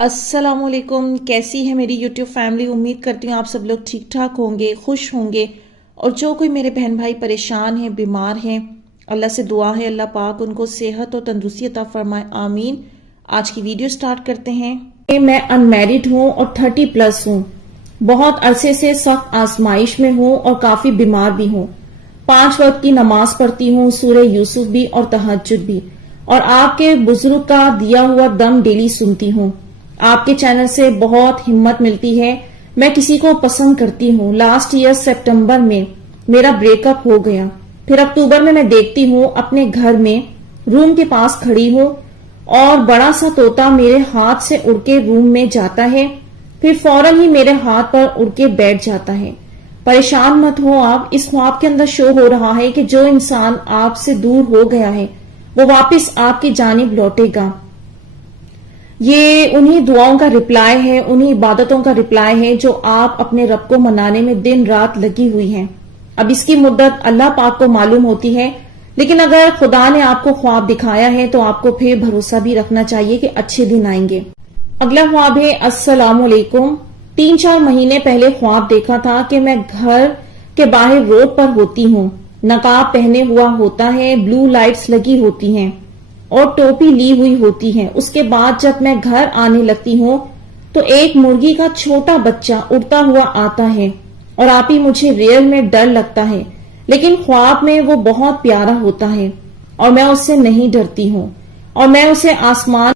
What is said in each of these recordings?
السلام علیکم، کیسی ہے میری یوٹیوب فیملی؟ امید کرتی ہوں آپ سب لوگ ٹھیک ٹھاک ہوں گے، خوش ہوں گے، اور جو کوئی میرے بہن بھائی پریشان ہیں، بیمار ہیں، اللہ سے دعا ہے اللہ پاک ان کو صحت اور تندرستی عطا فرمائے، آمین۔ آج کی ویڈیو سٹارٹ کرتے ہیں۔ میں ان میرڈ ہوں اور 30+ ہوں، بہت عرصے سے سخت آزمائش میں ہوں اور کافی بیمار بھی ہوں۔ 5 وقت کی نماز پڑھتی ہوں، سورہ یوسف بھی اور تہجد بھی، اور آپ کے بزرگ کا دیا ہوا دم ڈیلی سنتی ہوں۔ آپ کے چینل سے بہت ہمت ملتی ہے، میں کسی کو پسند کرتی ہوں۔ لاسٹ ایئر سپٹمبر میں میرا بریک اپ ہو گیا، پھر اکتوبر میں دیکھتی ہوں اپنے گھر میں روم کے پاس کھڑی ہوں اور بڑا سا طوطا میرے ہاتھ سے اڑ کے روم میں جاتا ہے، پھر فوراً ہی میرے ہاتھ پر اڑ کے بیٹھ جاتا ہے۔ پریشان مت ہو آپ، اس خواب کے اندر شو ہو رہا ہے کہ جو انسان آپ سے دور ہو گیا ہے وہ واپس آپ کی جانب لوٹے گا۔ یہ انہی دعاؤں کا رپلائی ہے، انہی عبادتوں کا رپلائی ہے جو آپ اپنے رب کو منانے میں دن رات لگی ہوئی ہیں۔ اب اس کی مدت اللہ پاک کو معلوم ہوتی ہے، لیکن اگر خدا نے آپ کو خواب دکھایا ہے تو آپ کو پھر بھروسہ بھی رکھنا چاہیے کہ اچھے دن آئیں گے۔ اگلا خواب ہے السلام علیکم۔ 3-4 مہینے پہلے خواب دیکھا تھا کہ میں گھر کے باہر روڈ پر ہوتی ہوں، نقاب پہنے ہوا ہوتا ہے، بلو لائٹس لگی ہوتی ہیں اور ٹوپی لی ہوئی ہوتی ہے۔ اس کے بعد جب میں گھر آنے لگتی ہوں تو ایک مرغی کا چھوٹا بچہ اڑتا ہوا آتا ہے، اور آپ ہی مجھے ریئل میں ڈر لگتا ہے، لیکن خواب میں وہ بہت پیارا ہوتا ہے اور میں اس سے نہیں ڈرتی ہوں، اور میں اسے آسمان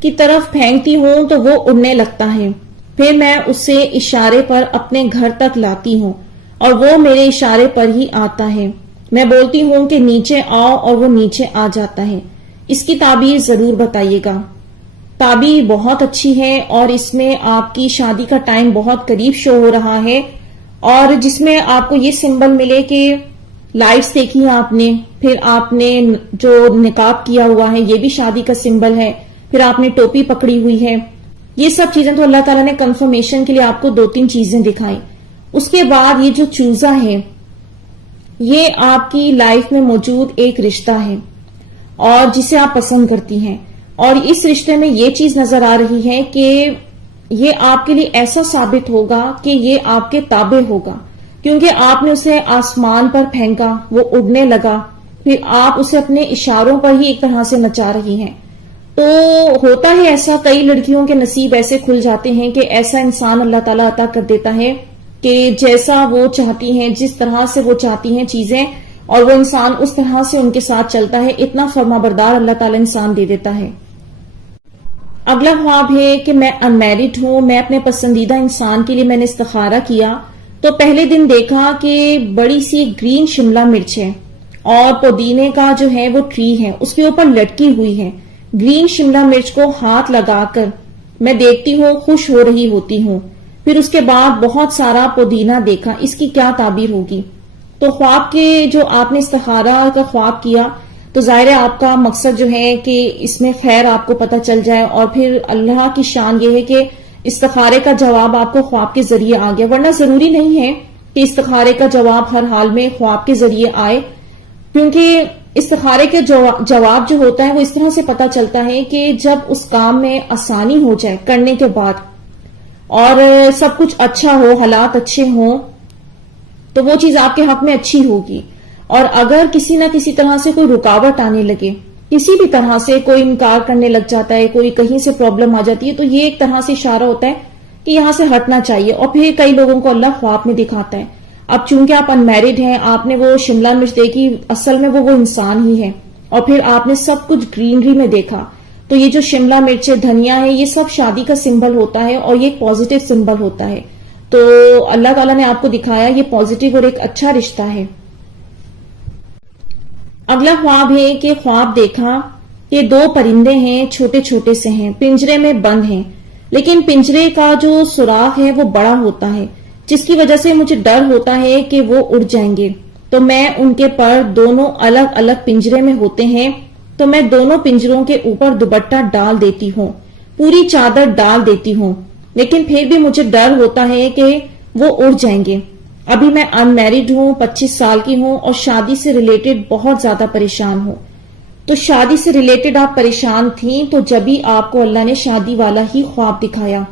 کی طرف پھینکتی ہوں تو وہ اڑنے لگتا ہے، پھر میں اسے اشارے پر اپنے گھر تک لاتی ہوں اور وہ میرے اشارے پر ہی آتا ہے۔ میں بولتی ہوں کہ نیچے آؤ اور وہ نیچے آ جاتا ہے۔ اس کی تعبیر ضرور بتائیے گا۔ تعبیر بہت اچھی ہے اور اس میں آپ کی شادی کا ٹائم بہت قریب شو ہو رہا ہے، اور جس میں آپ کو یہ سمبل ملے کہ لائٹس دیکھی آپ نے، پھر آپ نے جو نقاب کیا ہوا ہے یہ بھی شادی کا سمبل ہے، پھر آپ نے ٹوپی پکڑی ہوئی ہے، یہ سب چیزیں تو اللہ تعالیٰ نے کنفرمیشن کے لیے آپ کو 2-3 چیزیں دکھائی۔ اس کے بعد یہ جو چوزا ہے یہ آپ کی لائف میں موجود ایک رشتہ ہے اور جسے آپ پسند کرتی ہیں، اور اس رشتے میں یہ چیز نظر آ رہی ہے کہ یہ آپ کے لیے ایسا ثابت ہوگا کہ یہ آپ کے تابع ہوگا، کیونکہ آپ نے اسے آسمان پر پھینکا، وہ اڑنے لگا، پھر آپ اسے اپنے اشاروں پر ہی ایک طرح سے نچا رہی ہیں۔ تو ہوتا ہے ایسا، کئی لڑکیوں کے نصیب ایسے کھل جاتے ہیں کہ ایسا انسان اللہ تعالیٰ عطا کر دیتا ہے کہ جیسا وہ چاہتی ہیں، جس طرح سے وہ چاہتی ہیں چیزیں، اور وہ انسان اس طرح سے ان کے ساتھ چلتا ہے، اتنا فرما بردار اللہ تعالیٰ انسان دے دیتا ہے۔ اگلا خواب ہے کہ میں ان میرڈ ہوں، میں اپنے پسندیدہ انسان کے لیے میں نے استخارہ کیا تو پہلے دن دیکھا کہ بڑی سی گرین شملہ مرچ ہے اور پودینے کا جو ہے وہ ٹری ہے، اس کے اوپر لٹکی ہوئی ہے۔ گرین شملہ مرچ کو ہاتھ لگا کر میں دیکھتی ہوں، خوش ہو رہی ہوتی ہوں، پھر اس کے بعد بہت سارا پودینہ دیکھا۔ اس کی کیا تعبیر ہوگی؟ تو خواب کے جو آپ نے استخارہ کا خواب کیا تو ظاہر ہے آپ کا مقصد جو ہے کہ اس میں خیر آپ کو پتہ چل جائے، اور پھر اللہ کی شان یہ ہے کہ استخارے کا جواب آپ کو خواب کے ذریعے آ گیا، ورنہ ضروری نہیں ہے کہ استخارے کا جواب ہر حال میں خواب کے ذریعے آئے، کیونکہ استخارے کے جواب جو ہوتا ہے وہ اس طرح سے پتہ چلتا ہے کہ جب اس کام میں آسانی ہو جائے کرنے کے بعد اور سب کچھ اچھا ہو، حالات اچھے ہوں، تو وہ چیز آپ کے حق میں اچھی ہوگی، اور اگر کسی نہ کسی طرح سے کوئی رکاوٹ آنے لگے، کسی بھی طرح سے کوئی انکار کرنے لگ جاتا ہے، کوئی کہیں سے پرابلم آ جاتی ہے، تو یہ ایک طرح سے اشارہ ہوتا ہے کہ یہاں سے ہٹنا چاہیے، اور پھر کئی لوگوں کو اللہ خواب میں دکھاتا ہے۔ اب چونکہ آپ ان میرڈ ہیں، آپ نے وہ شملہ مرچ دیکھی، اصل میں وہ انسان ہی ہے، اور پھر آپ نے سب کچھ گرینری میں دیکھا، تو یہ جو شملہ مرچ ہے، دھنیا ہے، یہ سب شادی کا سمبل ہوتا ہے اور یہ ایک پازیٹیو سمبل ہوتا ہے۔ تو اللہ تعالیٰ نے آپ کو دکھایا یہ پازیٹیو اور ایک اچھا رشتہ ہے۔ اگلا خواب ہے کہ خواب دیکھا کہ 2 پرندے ہیں، چھوٹے چھوٹے سے ہیں، پنجرے میں بند ہیں، لیکن پنجرے کا جو سوراخ ہے وہ بڑا ہوتا ہے، جس کی وجہ سے مجھے ڈر ہوتا ہے کہ وہ اڑ جائیں گے، تو میں ان کے پر دونوں الگ الگ پنجرے میں ہوتے ہیں، تو میں دونوں پنجروں کے اوپر دوپٹہ ڈال دیتی ہوں، پوری چادر ڈال دیتی ہوں، لیکن پھر بھی مجھے ڈر ہوتا ہے کہ وہ اڑ جائیں گے۔ ابھی میں ان میرڈ ہوں، 25 سال کی ہوں اور شادی سے ریلیٹڈ بہت زیادہ پریشان ہوں۔ تو شادی سے ریلیٹڈ آپ پریشان تھیں تو جبھی آپ کو اللہ نے شادی والا ہی خواب دکھایا.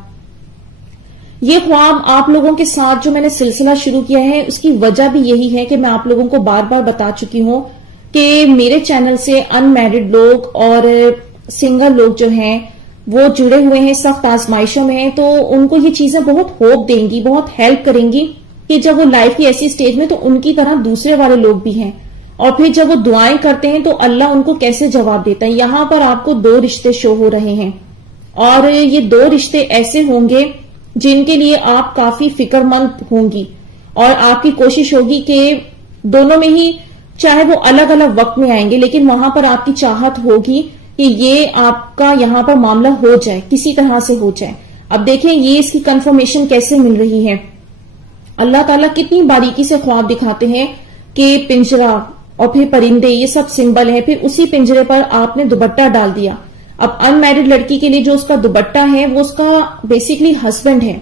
یہ خواب آپ لوگوں کے ساتھ جو میں نے سلسلہ شروع کیا ہے اس کی وجہ بھی یہی ہے کہ میں آپ لوگوں کو بار بار بتا چکی ہوں کہ میرے چینل سے ان میرڈ لوگ اور سنگل لوگ جو ہیں وہ جڑے ہوئے ہیں، سخت آزمائشوں میں ہیں، تو ان کو یہ چیزیں بہت ہوپ دیں گی، بہت ہیلپ کریں گی کہ جب وہ لائف کی ایسی سٹیج میں تو ان کی طرح دوسرے والے لوگ بھی ہیں، اور پھر جب وہ دعائیں کرتے ہیں تو اللہ ان کو کیسے جواب دیتا ہے. یہاں پر آپ کو 2 رشتے شو ہو رہے ہیں، اور یہ 2 رشتے ایسے ہوں گے جن کے لیے آپ کافی فکر مند ہوں گی، اور آپ کی کوشش ہوگی کہ دونوں میں ہی چاہے وہ الگ الگ وقت میں آئیں گے لیکن وہاں پر آپ کی چاہت ہوگی کہ یہ آپ کا یہاں پر معاملہ ہو جائے، کسی طرح سے ہو جائے. اب دیکھیں یہ اس کی کنفرمیشن کیسے مل رہی ہے. اللہ تعالیٰ کتنی باریکی سے خواب دکھاتے ہیں کہ پنجرا اور پھر پرندے یہ سب سمبل ہے، پھر اسی پنجرے پر آپ نے دوپٹہ ڈال دیا. اب ان میرڈ لڑکی کے لیے جو اس کا دوپٹہ ہے وہ اس کا بیسیکلی ہسبینڈ ہے.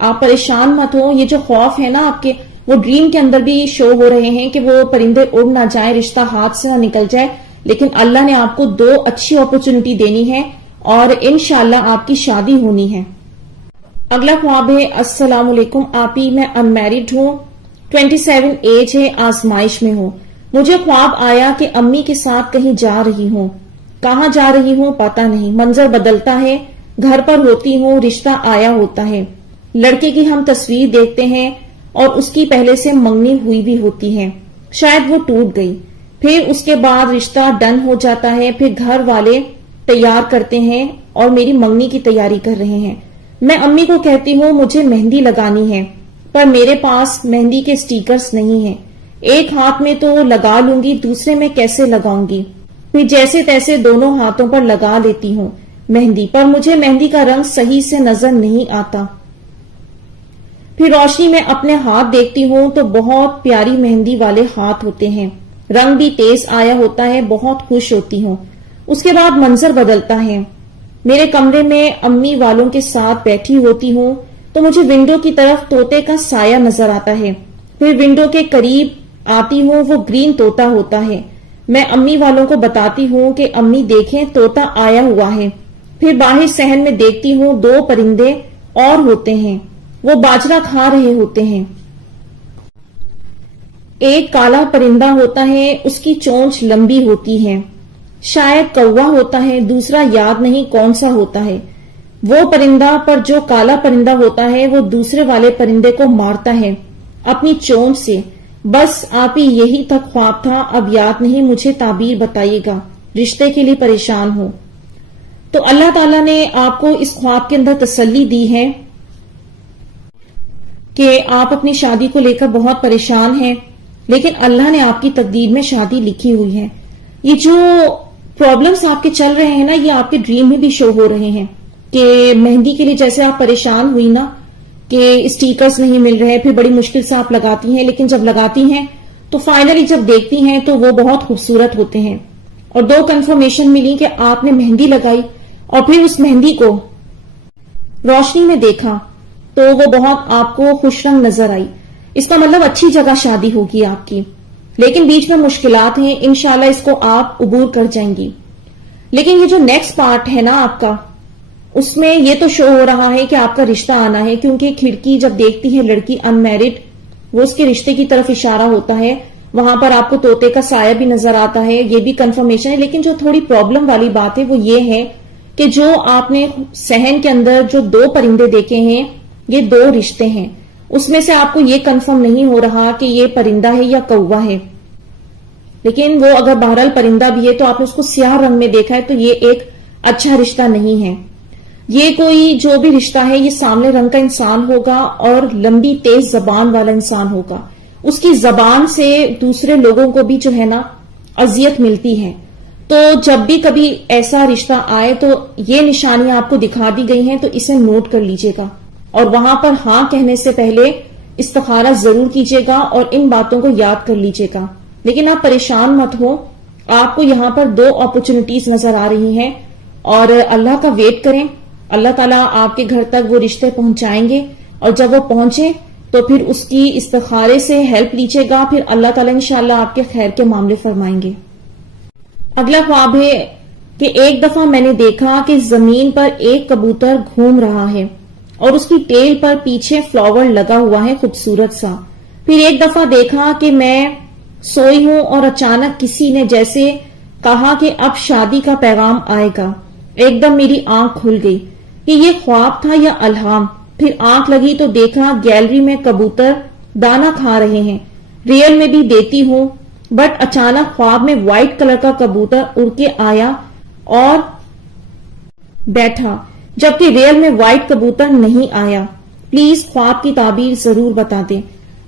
آپ پریشان مت ہو، یہ جو خوف ہے نا آپ کے وہ ڈریم کے اندر بھی شو ہو رہے ہیں کہ وہ پرندے اڑ نہ جائیں، رشتہ ہاتھ سے نہ نکل جائے، لیکن اللہ نے آپ کو 2 اچھی اپرچونٹی دینی ہے اور انشاءاللہ آپ کی شادی ہونی ہے. اگلا خواب ہے السلام علیکم آپی، میں ان میرڈ ہوں، 27 ایج ہے، آزمائش میں ہوں. مجھے خواب آیا کہ امی کے ساتھ کہیں جا رہی ہوں، کہاں جا رہی ہوں پتا نہیں، منظر بدلتا ہے، گھر پر ہوتی ہوں، رشتہ آیا ہوتا ہے، لڑکے کی ہم تصویر دیکھتے ہیں اور اس کی پہلے سے منگنی ہوئی بھی ہوتی ہے، شاید وہ ٹوٹ گئی، پھر اس کے بعد رشتہ ڈن ہو جاتا ہے، پھر گھر والے تیار کرتے ہیں اور میری منگنی کی تیاری کر رہے ہیں. میں امی کو کہتی ہوں مجھے مہندی لگانی ہے، پر میرے پاس مہندی کے سٹیکرز نہیں ہیں، ایک ہاتھ میں تو لگا لوں گی، دوسرے میں کیسے لگاؤں گی. پھر جیسے تیسے دونوں ہاتھوں پر لگا لیتی ہوں مہندی، پر مجھے مہندی کا رنگ صحیح سے نظر نہیں آتا. پھر روشنی میں اپنے ہاتھ دیکھتی ہوں تو بہت پیاری مہندی والے ہاتھ ہوتے ہیں، رنگ بھی تیز آیا ہوتا ہے، بہت خوش ہوتی ہوں. اس کے بعد منظر بدلتا ہے، میرے کمرے میں امی والوں کے ساتھ بیٹھی ہوتی ہوں تو مجھے ونڈو کی طرف طوطے کا سایہ نظر آتا ہے. پھر ونڈو کے قریب آتی ہوں، وہ گرین طوطا ہوتا ہے. میں امی والوں کو بتاتی ہوں کہ امی دیکھیں طوطا آیا ہوا ہے. پھر باہر صحن میں دیکھتی ہوں 2 پرندے اور ہوتے ہیں، وہ باجرا کھا رہے ہوتے ہیں. ایک کالا پرندہ ہوتا ہے، اس کی چونچ لمبی ہوتی ہے، شاید کوا ہوتا ہے، دوسرا یاد نہیں کون سا ہوتا ہے. وہ پرندہ پر جو کالا پرندہ ہوتا ہے وہ دوسرے والے پرندے کو مارتا ہے اپنی چونچ سے. بس آپ ہی یہی تک خواب تھا، اب یاد نہیں، مجھے تعبیر بتائیے گا، رشتے کے لیے پریشان ہوں. تو اللہ تعالیٰ نے آپ کو اس خواب کے اندر تسلی دی ہے کہ آپ اپنی شادی کو لے کر بہت پریشان ہیں، لیکن اللہ نے آپ کی تقدیر میں شادی لکھی ہوئی ہے. یہ جو پرابلمز آپ کے چل رہے ہیں نا، یہ آپ کے ڈریم میں بھی شو ہو رہے ہیں کہ مہندی کے لیے جیسے آپ پریشان ہوئی نا کہ اسٹیکرز نہیں مل رہے، پھر بڑی مشکل سے آپ لگاتی ہیں، لیکن جب لگاتی ہیں تو فائنلی جب دیکھتی ہیں تو وہ بہت خوبصورت ہوتے ہیں. اور 2 کنفرمیشن ملی کہ آپ نے مہندی لگائی اور پھر اس مہندی کو روشنی میں دیکھا تو وہ بہت آپ کو خوش رنگ نظر آئی. اس کا مطلب اچھی جگہ شادی ہوگی آپ کی، لیکن بیچ میں مشکلات ہیں، انشاءاللہ اس کو آپ عبور کر جائیں گی. لیکن یہ جو نیکسٹ پارٹ ہے نا آپ کا، اس میں یہ تو شو ہو رہا ہے کہ آپ کا رشتہ آنا ہے، کیونکہ کھڑکی جب دیکھتی ہے لڑکی ان میرڈ، وہ اس کے رشتے کی طرف اشارہ ہوتا ہے. وہاں پر آپ کو طوطے کا سایہ بھی نظر آتا ہے، یہ بھی کنفرمیشن ہے. لیکن جو تھوڑی پرابلم والی بات ہے وہ یہ ہے کہ جو آپ نے صحن کے اندر جو 2 پرندے دیکھے ہیں یہ 2 رشتے ہیں. اس میں سے آپ کو یہ کنفرم نہیں ہو رہا کہ یہ پرندہ ہے یا کوا ہے، لیکن وہ اگر بہرحال پرندہ بھی ہے تو آپ نے اس کو سیاہ رنگ میں دیکھا ہے تو یہ ایک اچھا رشتہ نہیں ہے. یہ کوئی جو بھی رشتہ ہے یہ سامنے رنگ کا انسان ہوگا اور لمبی تیز زبان والا انسان ہوگا. اس کی زبان سے دوسرے لوگوں کو بھی جو ہے نا اذیت ملتی ہے. تو جب بھی کبھی ایسا رشتہ آئے تو یہ نشانیاں آپ کو دکھا دی گئی ہیں، تو اسے نوٹ کر لیجئے گا اور وہاں پر ہاں کہنے سے پہلے استخارہ ضرور کیجئے گا اور ان باتوں کو یاد کر لیجئے گا. لیکن آپ پریشان مت ہو، آپ کو یہاں پر 2 اپرچونٹیز نظر آ رہی ہیں اور اللہ کا ویٹ کریں. اللہ تعالیٰ آپ کے گھر تک وہ رشتے پہنچائیں گے اور جب وہ پہنچے تو پھر اس کی استخارے سے ہیلپ لیجئے گا، پھر اللہ تعالیٰ انشاءاللہ آپ کے خیر کے معاملے فرمائیں گے. اگلا خواب ہے کہ ایک دفعہ میں نے دیکھا کہ زمین پر ایک کبوتر گھوم رہا ہے اور اس کی ٹیل پر پیچھے فلاور لگا ہوا ہے خوبصورت سا. پھر ایک دفعہ دیکھا کہ میں سوئی ہوں اور اچانک کسی نے جیسے کہا کہ اب شادی کا پیغام آئے گا. ایک دم میری آنکھ کھل گئی کہ یہ خواب تھا یا الہام. پھر آنکھ لگی تو دیکھا گیلری میں کبوتر دانا کھا رہے ہیں. ریئل میں بھی دیتی ہوں بٹ اچانک خواب میں وائٹ کلر کا کبوتر اڑ کے آیا اور بیٹھا جبکہ ریئل میں وائٹ کبوتر نہیں آیا. پلیز خواب کی تعبیر ضرور بتا دیں.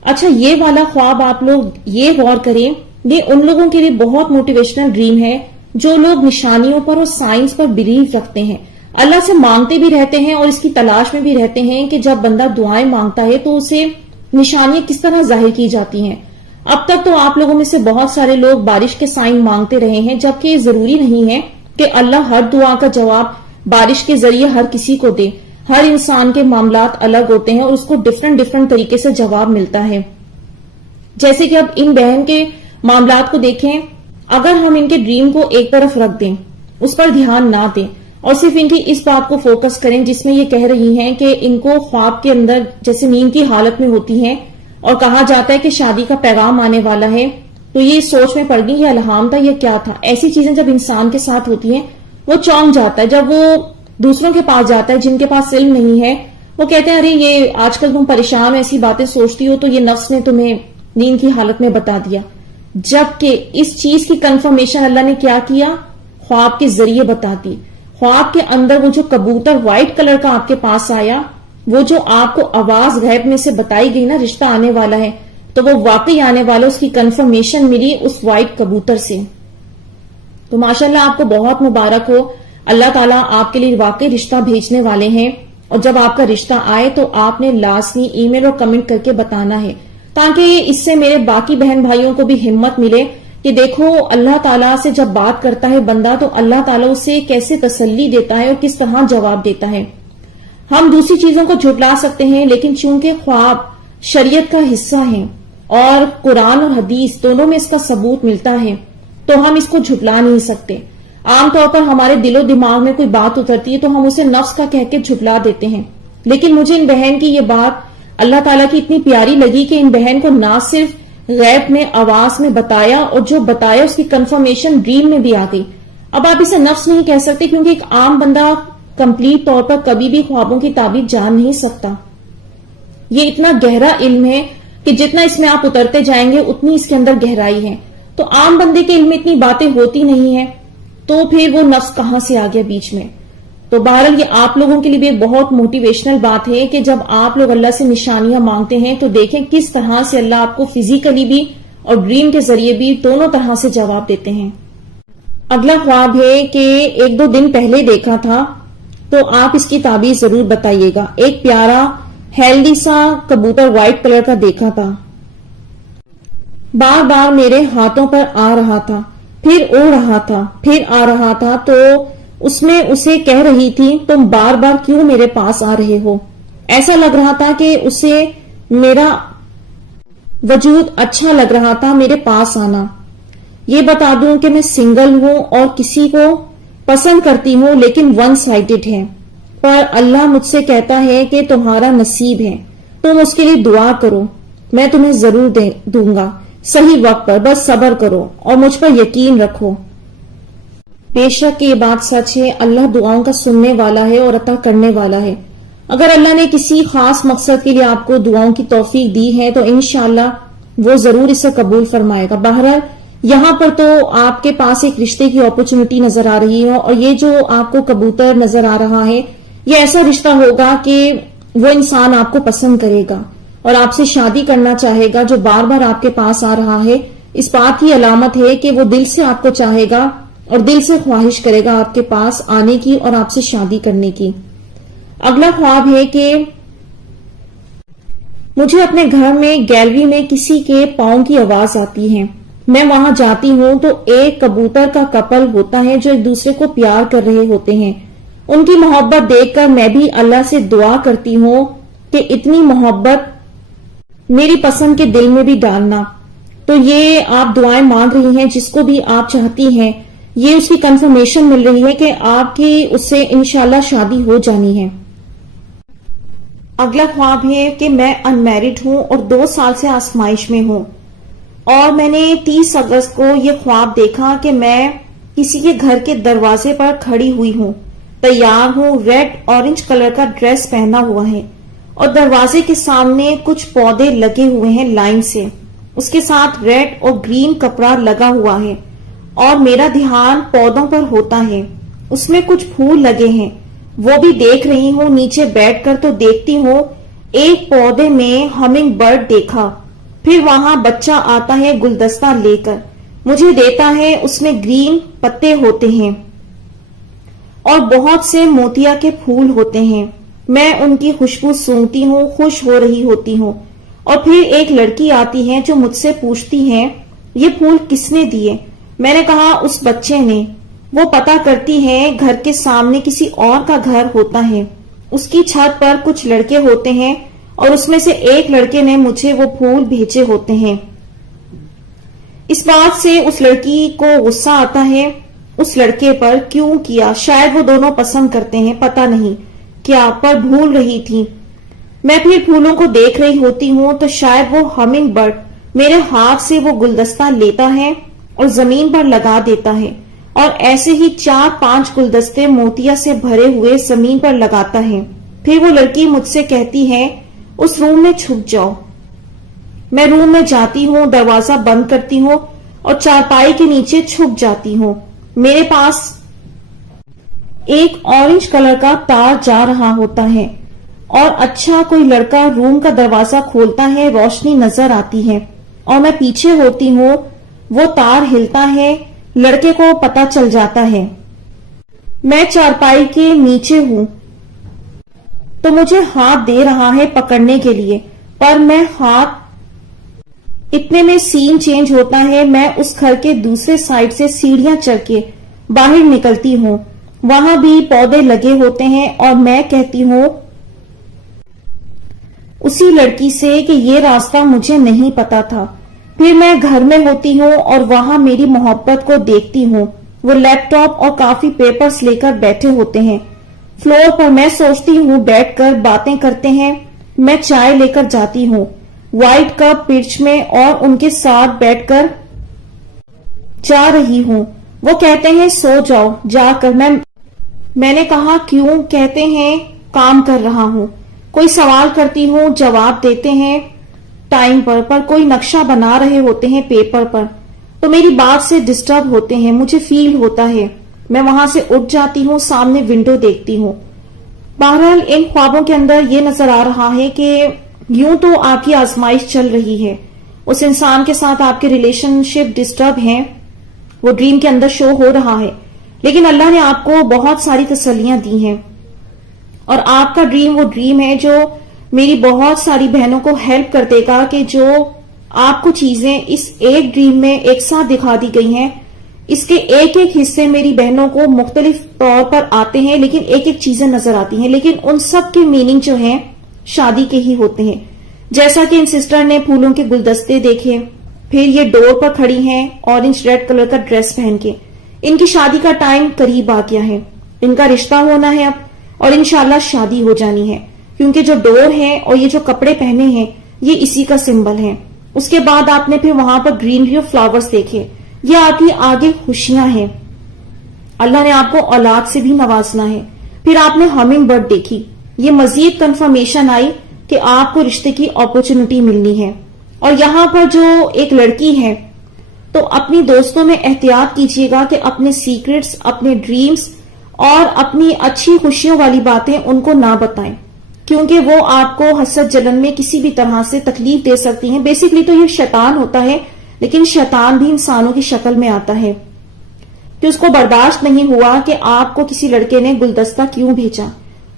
اچھا یہ والا خواب آپ لوگ یہ غور کریں، یہ ان لوگوں کے لیے بہت موٹیویشنل ڈریم ہے جو لوگ نشانیوں پر اور سائنس پر بلیو رکھتے ہیں، اللہ سے مانگتے بھی رہتے ہیں اور اس کی تلاش میں بھی رہتے ہیں کہ جب بندہ دعائیں مانگتا ہے تو اسے نشانیاں کس طرح ظاہر کی جاتی ہیں. اب تک تو آپ لوگوں میں سے بہت سارے لوگ بارش کے سائن مانگتے رہے ہیں، جبکہ یہ ضروری نہیں ہے کہ اللہ ہر دعا کا جواب بارش کے ذریعے ہر کسی کو دے. ہر انسان کے معاملات الگ ہوتے ہیں اور اس کو ڈفرنٹ طریقے سے جواب ملتا ہے. جیسے کہ اب ان بہن کے معاملات کو دیکھیں، اگر ہم ان کے ڈریم کو ایک طرف رکھ دیں، اس پر دھیان نہ دیں اور صرف ان کی اس بات کو فوکس کریں جس میں یہ کہہ رہی ہیں کہ ان کو خواب کے اندر جیسے نیند کی حالت میں ہوتی ہیں اور کہا جاتا ہے کہ شادی کا پیغام آنے والا ہے، تو یہ سوچ میں پڑ گئی یہ الہام تھا یہ کیا تھا. ایسی چیزیں جب انسان کے ساتھ ہوتی ہیں وہ چونک جاتا ہے. جب وہ دوسروں کے پاس جاتا ہے جن کے پاس علم نہیں ہے، وہ کہتے ہیں ارے یہ آج کل تم پریشان ایسی باتیں سوچتی ہو تو یہ نفس نے تمہیں نیند کی حالت میں بتا دیا. جبکہ اس چیز کی کنفرمیشن اللہ نے کیا کیا؟ خواب کے ذریعے بتا دی. خواب کے اندر وہ جو کبوتر وائٹ کلر کا آپ کے پاس آیا، وہ جو آپ کو آواز غیب میں سے بتائی گئی نا رشتہ آنے والا ہے، تو وہ واقعی آنے والا، اس کی کنفرمیشن ملی اس وائٹ کبوتر سے. تو ماشاءاللہ آپ کو بہت مبارک ہو، اللہ تعالیٰ آپ کے لیے واقعی رشتہ بھیجنے والے ہیں. اور جب آپ کا رشتہ آئے تو آپ نے لازمی ای میل اور کمنٹ کر کے بتانا ہے، تاکہ اس سے میرے باقی بہن بھائیوں کو بھی ہمت ملے کہ دیکھو اللہ تعالیٰ سے جب بات کرتا ہے بندہ تو اللہ تعالیٰ اسے کیسے تسلی دیتا ہے اور کس طرح جواب دیتا ہے. ہم دوسری چیزوں کو جھٹلا سکتے ہیں لیکن چونکہ خواب شریعت کا حصہ ہیں اور قرآن اور حدیث دونوں میں اس کا ثبوت ملتا ہے تو ہم اس کو جھٹلا نہیں سکتے. عام طور پر ہمارے دل و دماغ میں کوئی بات اترتی ہے تو ہم اسے نفس کا کہہ کے جھٹلا دیتے ہیں. لیکن مجھے ان بہن کی یہ بات اللہ تعالیٰ کی اتنی پیاری لگی کہ ان بہن کو نہ صرف غیب میں آواز میں بتایا اور جو بتایا اس کی کنفرمیشن ڈریم میں بھی آ گئی. اب آپ اسے نفس نہیں کہہ سکتے کیونکہ ایک عام بندہ کمپلیٹ طور پر کبھی بھی خوابوں کی تعبیر جان نہیں سکتا. یہ اتنا گہرا علم ہے کہ جتنا اس میں آپ اترتے جائیں گے اتنی اس کے اندر گہرائی ہے. تو عام بندے کے علم میں اتنی باتیں ہوتی نہیں ہیں تو پھر وہ نفس کہاں سے آ گیا بیچ میں. تو بہرحال یہ آپ لوگوں کے لیے بھی ایک بہت موٹیویشنل بات ہے کہ جب آپ لوگ اللہ سے نشانیاں مانگتے ہیں تو دیکھیں کس طرح سے اللہ آپ کو فزیکلی بھی اور ڈریم کے ذریعے بھی دونوں طرح سے جواب دیتے ہیں. اگلا خواب ہے کہ 1-2 دن پہلے دیکھا تھا تو آپ اس کی تعبیر ضرور بتائیے گا. ایک پیارا ہیلدی سا کبوتر وائٹ کلر کا دیکھا تھا، بار بار میرے ہاتھوں پر آ رہا تھا، پھر اڑ رہا تھا، پھر آ رہا تھا. تو اس میں اسے کہہ رہی تھی تم بار بار کیوں میرے پاس آ رہے ہو. ایسا لگ رہا تھا کہ اسے میرا وجود اچھا لگ رہا تھا میرے پاس آنا. یہ بتا دوں کہ میں سنگل ہوں اور کسی کو پسند کرتی ہوں لیکن ون سائیڈڈ ہے، پر اللہ مجھ سے کہتا ہے کہ تمہارا نصیب ہے، تم اس کے لیے دعا کرو، میں تمہیں ضرور دوں گا صحیح وقت پر، بس صبر کرو اور مجھ پر یقین رکھو. بے شک یہ بات سچ ہے، اللہ دعاؤں کا سننے والا ہے اور عطا کرنے والا ہے. اگر اللہ نے کسی خاص مقصد کے لیے آپ کو دعاؤں کی توفیق دی ہے تو انشاءاللہ وہ ضرور اسے قبول فرمائے گا. بہرحال یہاں پر تو آپ کے پاس ایک رشتے کی اپرچونٹی نظر آ رہی ہے اور یہ جو آپ کو کبوتر نظر آ رہا ہے یہ ایسا رشتہ ہوگا کہ وہ انسان آپ کو پسند کرے گا اور آپ سے شادی کرنا چاہے گا. جو بار بار آپ کے پاس آ رہا ہے اس بات کی علامت ہے کہ وہ دل سے آپ کو چاہے گا اور دل سے خواہش کرے گا آپ کے پاس آنے کی اور آپ سے شادی کرنے کی. اگلا خواب ہے کہ مجھے اپنے گھر میں گیلری میں کسی کے پاؤں کی آواز آتی ہے. میں وہاں جاتی ہوں تو ایک کبوتر کا کپل ہوتا ہے جو ایک دوسرے کو پیار کر رہے ہوتے ہیں. ان کی محبت دیکھ کر میں بھی اللہ سے دعا کرتی ہوں کہ اتنی محبت میری پسند کے دل میں بھی ڈالنا. تو یہ آپ دعائیں مانگ رہی ہیں جس کو بھی آپ چاہتی ہیں یہ اس کی کنفرمیشن مل رہی ہے کہ آپ کی اس سے انشاءاللہ شادی ہو جانی ہے۔ اگلا خواب ہے کہ میں ان میرڈ ہوں اور 2 سال سے آزمائش میں ہوں، اور میں نے 30 اگست کو یہ خواب دیکھا کہ میں کسی کے گھر کے دروازے پر کھڑی ہوئی ہوں، تیار ہوں، ریڈ اورنج کلر کا ڈریس پہنا ہوا ہے، اور دروازے کے سامنے کچھ پودے لگے ہوئے ہیں لائن سے، اس کے ساتھ ریڈ اور گرین کپڑا لگا ہوا ہے، اور میرا دھیان پودوں پر ہوتا ہے، اس میں کچھ پھول لگے ہیں، وہ بھی دیکھ رہی ہوں۔ نیچے بیٹھ کر تو دیکھتی ہوں ایک پودے میں ہمنگ برڈ دیکھا، پھر وہاں بچہ آتا ہے گلدستہ لے کر، مجھے دیتا ہے، اس میں گرین پتے ہوتے ہیں اور بہت سے موتیا کے پھول ہوتے ہیں، میں ان کی خوشبو سونگتی ہوں، خوش ہو رہی ہوتی ہوں، اور پھر ایک لڑکی آتی ہے جو مجھ سے پوچھتی ہے یہ پھول کس نے دیے؟ میں نے کہا اس بچے نے۔ وہ پتا کرتی ہے گھر کے سامنے کسی اور کا گھر ہوتا ہے، اس کی چھت پر کچھ لڑکے ہوتے ہیں اور اس میں سے ایک لڑکے نے مجھے وہ پھول بھیجے ہوتے ہیں۔ اس بات سے اس لڑکی کو غصہ آتا ہے، اس لڑکے پر کیوں کیا، شاید وہ دونوں پسند کرتے ہیں، پتا نہیں کیا، پر بھول رہی تھی۔ میں پھر پھولوں کو دیکھ رہی ہوتی ہوں تو شاید وہ ہمنگ برڈ میرے ہاتھ سے وہ گلدستہ لیتا ہے اور زمین پر لگا دیتا ہے، اور ایسے ہی 4-5 گلدستے موتیا سے بھرے ہوئے زمین پر لگاتا ہے۔ پھر وہ لڑکی مجھ سے کہتی ہے اس روم میں چھپ جاؤ۔ میں روم میں جاتی ہوں، دروازہ بند کرتی ہوں اور چارپائی کے نیچے چھپ جاتی ہوں۔ میرے پاس ایک اورنج کلر کا تار جا رہا ہوتا ہے، اور اچھا کوئی لڑکا روم کا دروازہ کھولتا ہے، روشنی نظر آتی ہے اور میں پیچھے ہوتی ہوں، وہ تار ہلتا ہے، لڑکے کو پتا چل جاتا ہے۔ میں چارپائی کے نیچے ہوں تو مجھے ہاتھ دے رہا ہے پکڑنے کے لیے، پر میں ہاتھ اتنے میں سین چینج ہوتا ہے، میں اس گھر کے دوسرے سائڈ سے سیڑھیاں چڑھ کے باہر نکلتی ہوں، وہاں بھی پودے لگے ہوتے ہیں، اور میں کہتی ہوں اسی لڑکی سے کہ یہ راستہ مجھے نہیں پتا تھا۔ پھر میں گھر میں ہوتی ہوں اور وہاں میری محبت کو دیکھتی ہوں، وہ لیپ ٹاپ اور کافی پیپرز لے کر بیٹھے ہوتے ہیں فلور پر، میں سوچتی ہوں بیٹھ کر باتیں کرتے ہیں، میں چائے لے کر جاتی ہوں وائٹ کپ پرچ میں اور ان کے ساتھ بیٹھ کر جا رہی ہوں۔ وہ کہتے ہیں سو جاؤ جا کر، میں نے کہا کیوں؟ کہتے ہیں کام کر رہا ہوں۔ کوئی سوال کرتی ہوں، جواب دیتے ہیں ٹائم پر کوئی نقشہ بنا رہے ہوتے ہیں پیپر پر، تو میری بات سے ڈسٹرب ہوتے ہیں، مجھے فیل ہوتا ہے، میں وہاں سے اٹھ جاتی ہوں، سامنے ونڈو دیکھتی ہوں۔ بہرحال ان خوابوں کے اندر یہ نظر آ رہا ہے کہ یوں تو آپ کی آزمائش چل رہی ہے، اس انسان کے ساتھ آپ کے ریلیشن شپ ڈسٹرب ہیں، وہ ڈریم کے اندر شو ہو رہا ہے، لیکن اللہ نے آپ کو بہت ساری تسلیاں دی ہیں، اور آپ کا ڈریم وہ ڈریم ہے جو میری بہت ساری بہنوں کو ہیلپ کر دے گا، کہ جو آپ کو چیزیں اس ایک ڈریم میں ایک ساتھ دکھا دی گئی ہیں، اس کے ایک ایک حصے میری بہنوں کو مختلف طور پر آتے ہیں، لیکن ایک ایک چیزیں نظر آتی ہیں، لیکن ان سب کے میننگ جو ہیں شادی کے ہی ہوتے ہیں۔ جیسا کہ ان سسٹر نے پھولوں کے گلدستے دیکھے، پھر یہ ڈور پر کھڑی ہیں اورنج ریڈ کلر کا ڈریس پہن کے، ان کی شادی کا ٹائم قریب آ گیا ہے، ان کا رشتہ ہونا ہے اب، اور انشاءاللہ شادی ہو جانی ہے، کیونکہ جو ڈور ہے اور یہ جو کپڑے پہنے ہیں یہ اسی کا سمبل ہے۔ اس کے بعد آپ نے پھر وہاں پر گرینری اور فلاورز دیکھے، یہ آپ کی آگے خوشیاں ہیں، اللہ نے آپ کو اولاد سے بھی نوازنا ہے۔ پھر آپ نے ہمنگ برڈ دیکھی، یہ مزید کنفرمیشن آئی کہ آپ کو رشتے کی اپرچونٹی ملنی ہے۔ اور یہاں پر جو ایک لڑکی ہے، تو اپنی دوستوں میں احتیاط کیجیے گا کہ اپنے سیکرٹس، اپنے ڈریمز اور اپنی اچھی خوشیوں والی باتیں ان کو نہ بتائیں، کیونکہ وہ آپ کو حسد جلن میں کسی بھی طرح سے تکلیف دے سکتی ہیں۔ بیسیکلی تو یہ شیطان ہوتا ہے، لیکن شیطان بھی انسانوں کی شکل میں آتا ہے، کہ اس کو برداشت نہیں ہوا کہ آپ کو کسی لڑکے نے گلدستہ کیوں بھیجا،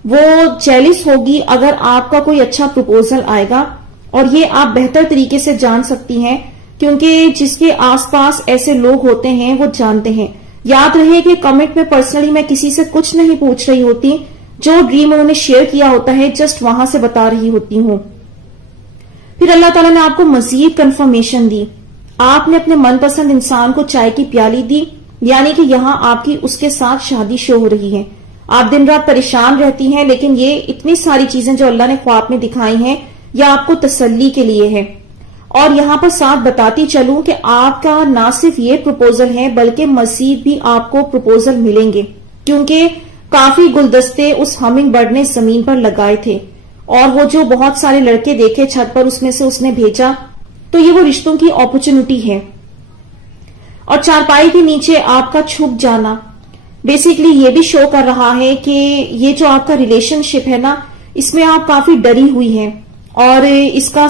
وہ جیلس ہوگی اگر آپ کا کوئی اچھا پروپوزل آئے گا، اور یہ آپ بہتر طریقے سے جان سکتی ہیں، کیونکہ جس کے آس پاس ایسے لوگ ہوتے ہیں وہ جانتے ہیں۔ یاد رہے کہ کمنٹ میں پرسنلی میں کسی سے کچھ نہیں پوچھ رہی ہوتی، جو ڈریم انہوں نے شیئر کیا ہوتا ہے جسٹ وہاں سے بتا رہی ہوتی ہوں۔ پھر اللہ تعالیٰ نے آپ کو مزید کنفرمیشن دی، آپ نے اپنے من پسند انسان کو چائے کی پیالی دی، یعنی کہ یہاں آپ کی اس کے ساتھ شادی شو ہو رہی ہے. آپ دن رات پریشان رہتی ہیں، لیکن یہ اتنی ساری چیزیں جو اللہ نے خواب میں دکھائی ہیں یہ آپ کو تسلی کے لیے ہے. اور یہاں پر ساتھ بتاتی چلوں کہ آپ کا نہ صرف یہ پروپوزل ہے بلکہ مزید بھی آپ کو پروپوزل ملیں گے، کیونکہ کافی گلدستے اس ہمنگ برڈ نے زمین پر لگائے تھے اور وہ جو بہت سارے لڑکے دیکھے چھت پر اس میں سے اس نے بھیجا. تو یہ وہ رشتوں کی اپرچونٹی ہے. اور چارپائی کے نیچے آپ کا چھپ جانا بیسیکلی یہ بھی شو کر رہا ہے کہ یہ جو آپ کا ریلیشن شپ ہے نا، اس میں آپ کافی ڈری ہوئی ہیں اور اس کا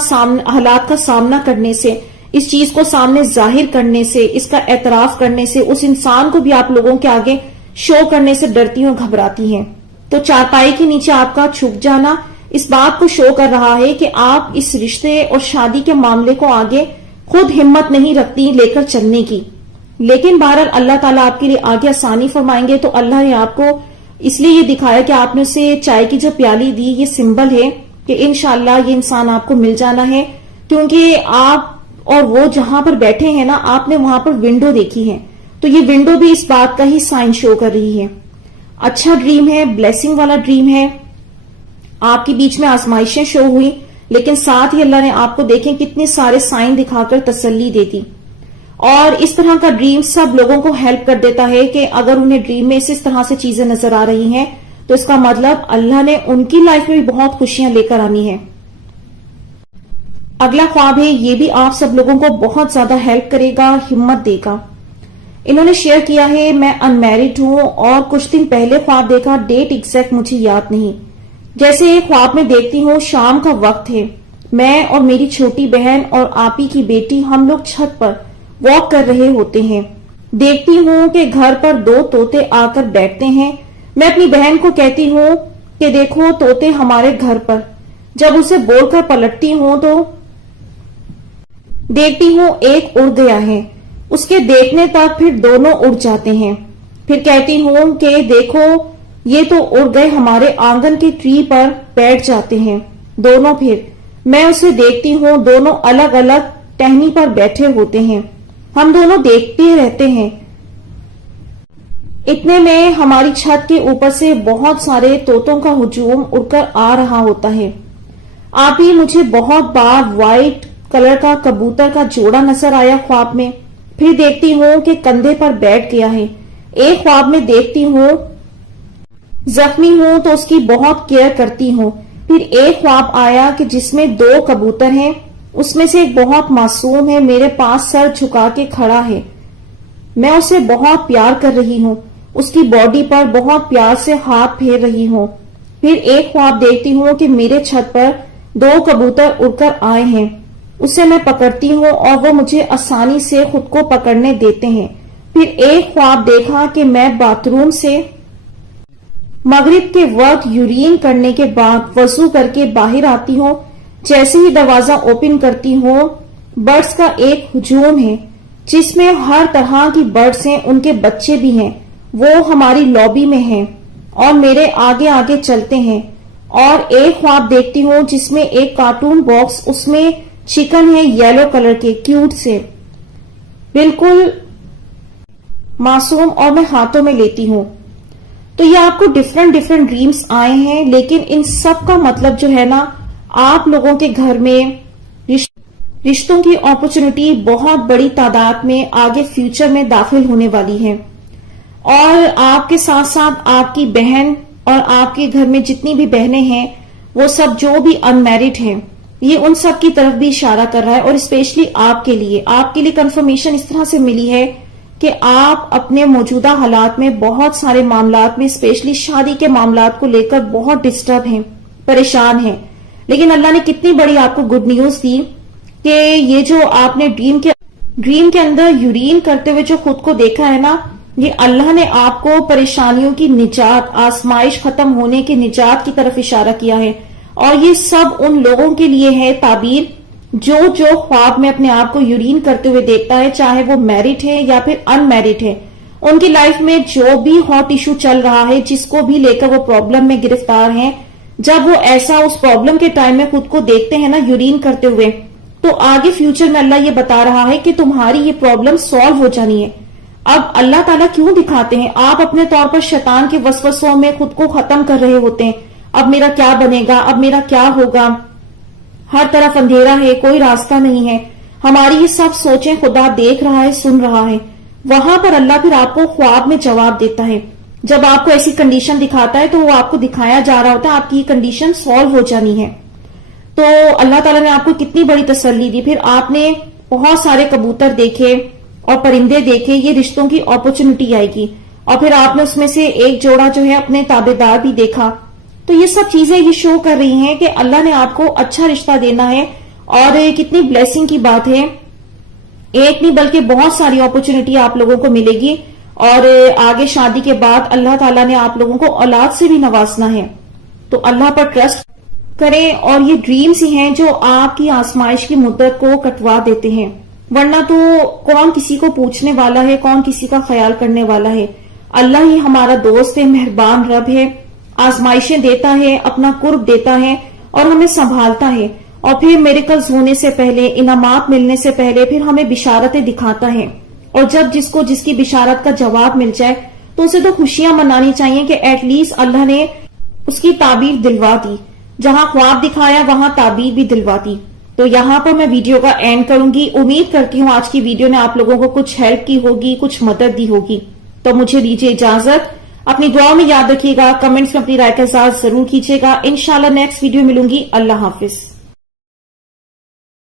حالات کا سامنا کرنے سے، اس چیز کو سامنے ظاہر کرنے سے، اس کا اعتراف کرنے سے، اس انسان کو بھی آپ لوگوں کے آگے شو کرنے سے ڈرتی ہیں اور گھبراتی ہیں. تو چارپائی کے نیچے آپ کا چھپ جانا اس بات کو شو کر رہا ہے کہ آپ اس رشتے اور شادی کے معاملے کو آگے خود ہمت نہیں رکھتی لے کر چلنے کی. لیکن بہرحال اللہ تعالیٰ آپ کے لیے آگے آسانی فرمائیں گے. تو اللہ نے آپ کو اس لیے یہ دکھایا کہ آپ نے اسے چائے کی جو پیالی دی، یہ سمبل ہے کہ انشاءاللہ یہ انسان آپ کو مل جانا ہے. کیونکہ آپ اور وہ جہاں پر بیٹھے ہیں نا، آپ نے وہاں پر ونڈو دیکھی ہے، تو یہ ونڈو بھی اس بات کا ہی سائن شو کر رہی ہے. اچھا ڈریم ہے، بلیسنگ والا ڈریم ہے. آپ کے بیچ میں آزمائشیں شو ہوئی، لیکن ساتھ ہی اللہ نے آپ کو دیکھیں کتنے سارے سائن دکھا کر تسلی دے دی. اور اس طرح کا ڈریم سب لوگوں کو ہیلپ کر دیتا ہے کہ اگر انہیں ڈریم میں اس طرح سے چیزیں نظر آ رہی ہیں تو اس کا مطلب اللہ نے ان کی لائف میں بھی بہت خوشیاں لے کر آنی ہے. اگلا خواب ہے، یہ بھی آپ سب لوگوں کو بہت زیادہ ہیلپ کرے گا، ہمت دے گا. انہوں نے شیئر کیا ہے میں ان میرڈ ہوں اور کچھ دن پہلے خواب دیکھا، ڈیٹ ایگزیکٹ مجھے یاد نہیں. جیسے خواب میں دیکھتی ہوں شام کا وقت ہے، میں اور میری چھوٹی بہن اور آپی کی بیٹی ہم لوگ چھت پر واک کر رہے ہوتے ہیں. دیکھتی ہوں کہ گھر پر 2 طوطے آ کر بیٹھتے ہیں. میں اپنی بہن کو کہتی ہوں کہ دیکھو طوطے ہمارے گھر پر. جب اسے بول کر پلٹتی ہوں تو دیکھتی ہوں ایک اڑ گیا ہے. اس کے دیکھنے تک پھر دونوں اڑ جاتے ہیں. پھر کہتی ہوں کہ دیکھو یہ تو اڑ گئے، ہمارے آنگن کے ٹری پر بیٹھ جاتے ہیں دونوں. پھر میں اسے دیکھتی ہوں، دونوں الگ الگ ٹہنی پر بیٹھے ہوتے ہیں. ہم دونوں دیکھتے رہتے ہیں. اتنے میں ہماری چھت کے اوپر سے بہت سارے طوطوں کا ہجوم اڑ کر آ رہا ہوتا ہے. آپ ہی مجھے بہت بار وائٹ کلر کا کبوتر کا جوڑا نظر آیا خواب میں. پھر دیکھتی ہوں کہ کندھے پر بیٹھ گیا ہے. ایک خواب میں دیکھتی ہوں زخمی ہوں تو اس کی بہت کیئر کرتی ہوں. پھر ایک خواب آیا کہ جس میں 2 کبوتر ہیں، اس میں سے ایک بہت معصوم ہے، میرے پاس سر جھکا کے کھڑا ہے. میں اسے بہت پیار کر رہی ہوں، اس کی باڈی پر بہت پیار سے ہاتھ پھیر رہی ہوں. پھر ایک خواب دیکھتی ہوں کہ میرے چھت پر 2 کبوتر اڑ کر آئے ہیں. اسے میں پکڑتی ہوں اور وہ مجھے آسانی سے خود کو پکڑنے دیتے ہیں. پھر ایک خواب دیکھا کہ میں باتھ روم سے مغرب کے وقت یورین کرنے کے بعد وضو کر کے باہر آتی ہوں. جیسے ہی دروازہ اوپن کرتی ہوں، برڈز کا ایک ہجوم ہے جس میں ہر طرح کی برڈز ہیں، ان کے بچے بھی ہیں. وہ ہماری لابی میں ہیں اور میرے آگے آگے چلتے ہیں. اور ایک خواب دیکھتی ہوں جس میں ایک کارٹون باکس، اس میں چکن ہے یلو کلر کے، کیوٹ سے، بالکل معصوم، اور میں ہاتھوں میں لیتی ہوں. تو یہ آپ کو ڈفرنٹ ڈریمز آئے ہیں، لیکن ان سب کا مطلب جو ہے نا، آپ لوگوں کے گھر میں رشتوں کی اپرچونٹی بہت بڑی تعداد میں آگے فیوچر میں داخل ہونے والی ہے. اور آپ کے ساتھ ساتھ آپ کی بہن اور آپ کے گھر میں جتنی بھی بہنیں ہیں، وہ سب جو بھی ان میرڈ ہیں، یہ ان سب کی طرف بھی اشارہ کر رہا ہے. اور اسپیشلی آپ کے لیے کنفرمیشن اس طرح سے ملی ہے کہ آپ اپنے موجودہ حالات میں بہت سارے معاملات میں، اسپیشلی شادی کے معاملات کو لے کر بہت ڈسٹرب ہیں، پریشان ہیں. لیکن اللہ نے کتنی بڑی آپ کو گڈ نیوز دی کہ یہ جو آپ نے ڈریم کے اندر یورین کرتے ہوئے جو خود کو دیکھا ہے نا، یہ اللہ نے آپ کو پریشانیوں کی نجات، آزمائش ختم ہونے کی نجات کی طرف اشارہ کیا ہے. اور یہ سب ان لوگوں کے لیے ہے تعبیر جو خواب میں اپنے آپ کو یورین کرتے ہوئے دیکھتا ہے، چاہے وہ میرڈ ہے یا پھر ان میرڈ ہے. ان کی لائف میں جو بھی ہاٹ ایشو چل رہا ہے، جس کو بھی لے کر وہ پرابلم میں گرفتار ہیں، جب وہ ایسا اس پرابلم کے ٹائم میں خود کو دیکھتے ہیں نا یورین کرتے ہوئے، تو آگے فیوچر میں اللہ یہ بتا رہا ہے کہ تمہاری یہ پرابلم سالو ہو جانی ہے. اب اللہ تعالیٰ کیوں دکھاتے ہیں؟ آپ اپنے طور پر شیطان کے وسوسوں میں خود کو ختم کر رہے ہوتے ہیں. اب میرا کیا بنے گا، اب میرا کیا ہوگا، ہر طرف اندھیرا ہے، کوئی راستہ نہیں ہے. ہماری یہ سب سوچیں خدا دیکھ رہا ہے، سن رہا ہے. وہاں پر اللہ پھر آپ کو خواب میں جواب دیتا ہے. جب آپ کو ایسی کنڈیشن دکھاتا ہے تو وہ آپ کو دکھایا جا رہا ہوتا ہے آپ کی کنڈیشن سالو ہو جانی ہے. تو اللہ تعالیٰ نے آپ کو کتنی بڑی تسلی دی. پھر آپ نے بہت سارے کبوتر دیکھے اور پرندے دیکھے، یہ رشتوں کی اپرچونٹی آئے گی. اور پھر آپ نے اس میں سے ایک جوڑا جو ہے اپنے تابع دار بھی دیکھا. تو یہ سب چیزیں یہ شو کر رہی ہیں کہ اللہ نے آپ کو اچھا رشتہ دینا ہے. اور کتنی بلیسنگ کی بات ہے، ایک نہیں بلکہ بہت ساری اپرچونٹی آپ لوگوں کو ملے گی. اور آگے شادی کے بعد اللہ تعالیٰ نے آپ لوگوں کو اولاد سے بھی نوازنا ہے. تو اللہ پر ٹرسٹ کریں. اور یہ ڈریمز ہی ہیں جو آپ کی آزمائش کی مدت کو کٹوا دیتے ہیں، ورنہ تو کون کسی کو پوچھنے والا ہے، کون کسی کا خیال کرنے والا ہے. اللہ ہی ہمارا دوست ہے، مہربان رب ہے، آزمائشیں دیتا ہے، اپنا قرب دیتا ہے اور ہمیں سنبھالتا ہے. اور پھر میریکلز ہونے سے پہلے، انعامات ملنے سے پہلے پھر ہمیں بشارتیں دکھاتا ہے. اور جب جس کو جس کی بشارت کا جواب مل جائے تو اسے تو خوشیاں منانی چاہیے کہ ایٹ لیسٹ اللہ نے اس کی تعبیر دلوا دی. جہاں خواب دکھایا وہاں تعبیر بھی دلوا دی. تو یہاں پر میں ویڈیو کا اینڈ کروں گی. امید کرتی ہوں آج کی ویڈیو نے آپ لوگوں کو کچھ ہیلپ کی ہوگی، کچھ مدد دی ہوگی. تو مجھے دیجیے اجازت. اپنی دعاؤں میں یاد رکھیے گا، کمنٹس میں اپنی رائے کا اظہار ضرور کیجیے گا. انشاءاللہ نیکسٹ ویڈیو ملوں گی. اللہ حافظ.